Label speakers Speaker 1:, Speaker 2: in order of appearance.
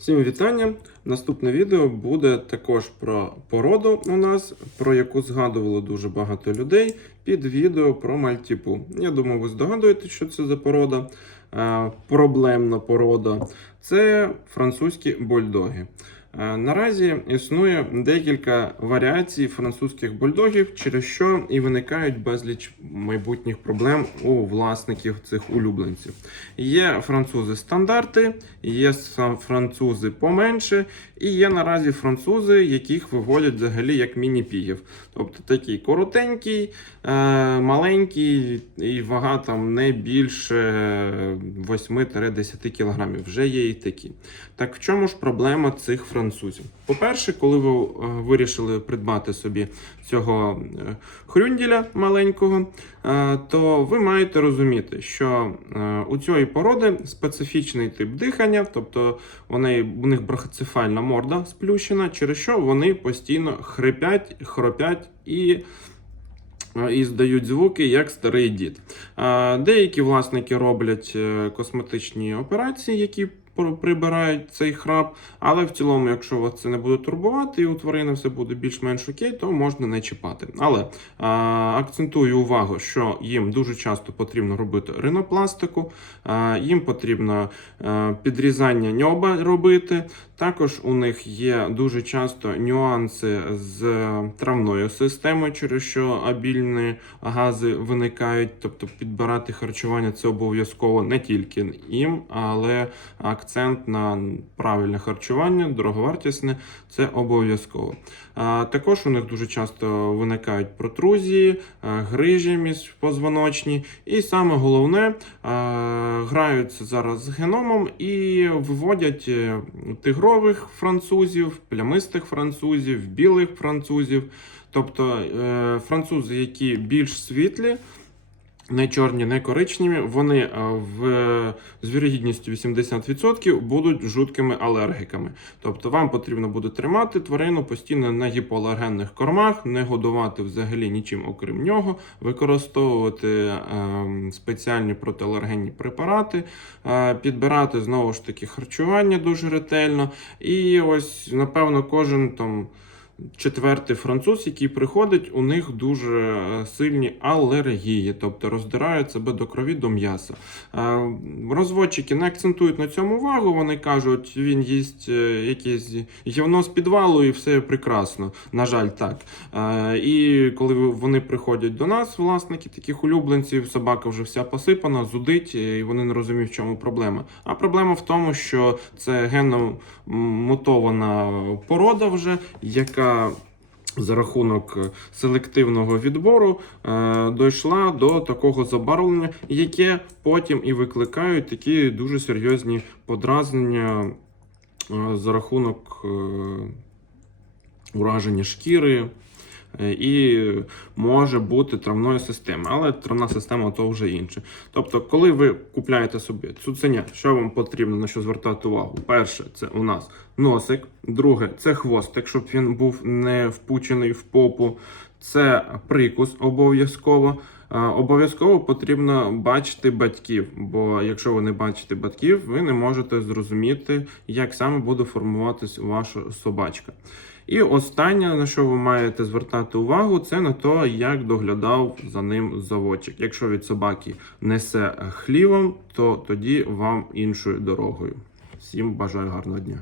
Speaker 1: Всім вітання! Наступне відео буде також про породу у нас, про яку згадувало дуже багато людей під відео про мальтіпу. Я думаю, ви здогадуєтесь, що це за порода, Е, проблемна порода. Це французькі бульдоги. Е, Наразі існує декілька варіацій французьких бульдогів, через що і виникають безліч майбутніх проблем у власників цих улюбленців. Є французи стандарти, є французи поменше, і є наразі французи, яких виводять взагалі як міні-пігів. Тобто такий коротенький, е, маленький, і вага там не більше 8-10 кг. Вже є і такі. Так в чому ж проблема цих французів? По-перше, коли ви е, вирішили придбати собі цього е, хрюнділя маленького, е, то ви маєте розуміти, що у цієї породи специфічний тип дихання, тобто вони, у них брахоцефальна морда сплющена, через що вони постійно хрипять, хропять і. І здають звуки як старий дід. Деякі власники роблять косметичні операції, які прибирають цей храп. Але в цілому, якщо вас це не буде турбувати, і у тварини все буде більш-менш окей, то можна не чіпати. Але а, акцентую увагу, що їм дуже часто потрібно робити ринопластику, а, їм потрібно а, підрізання ньоба робити. Також у них є дуже часто нюанси з травною системою, через що обільні гази виникають. Тобто підбирати харчування це обов'язково не тільки їм, але акцент на правильне харчування, дороговартісне це обов'язково. Також у них дуже часто виникають протрузії, а, грижі міжпозвоночні, і саме головне граються зараз з геномом і виводять е, тигрових французів, плямистих французів, білих французів. Тобто е, французи, які більш світлі, не чорні, не коричневі, вони е, в з вірогідністю 80% будуть жуткими алергіками. Тобто вам потрібно буде тримати тварину постійно на гіпоалергенних кормах, не годувати взагалі нічим окрім нього, використовувати ем, спеціальні протиалергенні препарати, е, підбирати знову ж таки харчування дуже ретельно. І ось, напевно, кожен там. Четвертий француз, який приходить, у них дуже е, сильні алергії, тобто роздирають себе до крові до м'яса. Е, Розводчики не акцентують на цьому увагу. Вони кажуть, він їсть е, якесь гівно з підвалу і все прекрасно. На жаль, так. І коли вони приходять до нас, власники таких улюбленців, собака вже вся посипана, зудить, і вони не розуміють, в чому проблема. А проблема в тому, що це генно мутована порода вже, яка за рахунок е, селективного відбору е, дійшла до такого забарвлення, яке потім і викликають такі дуже серйозні подразнення е, за рахунок е, ураження шкіри. Е, І може бути травною системою, але травна система то вже інше. Тобто, коли ви купляєте собі цуценя, що вам потрібно на що звертати увагу? Перше, це у нас носик, друге це хвостик, щоб він був не впучений в попу. Це прикус обов'язково. Е, Обов'язково потрібно бачити батьків, бо якщо ви не бачите батьків, ви не можете зрозуміти, як саме буде формуватись ваша собачка. І останнє, на що ви маєте звертати увагу, це на те, як доглядав за ним заводчик. Якщо від собаки несе хлівом, то тоді вам іншою дорогою. Всім бажаю гарного дня.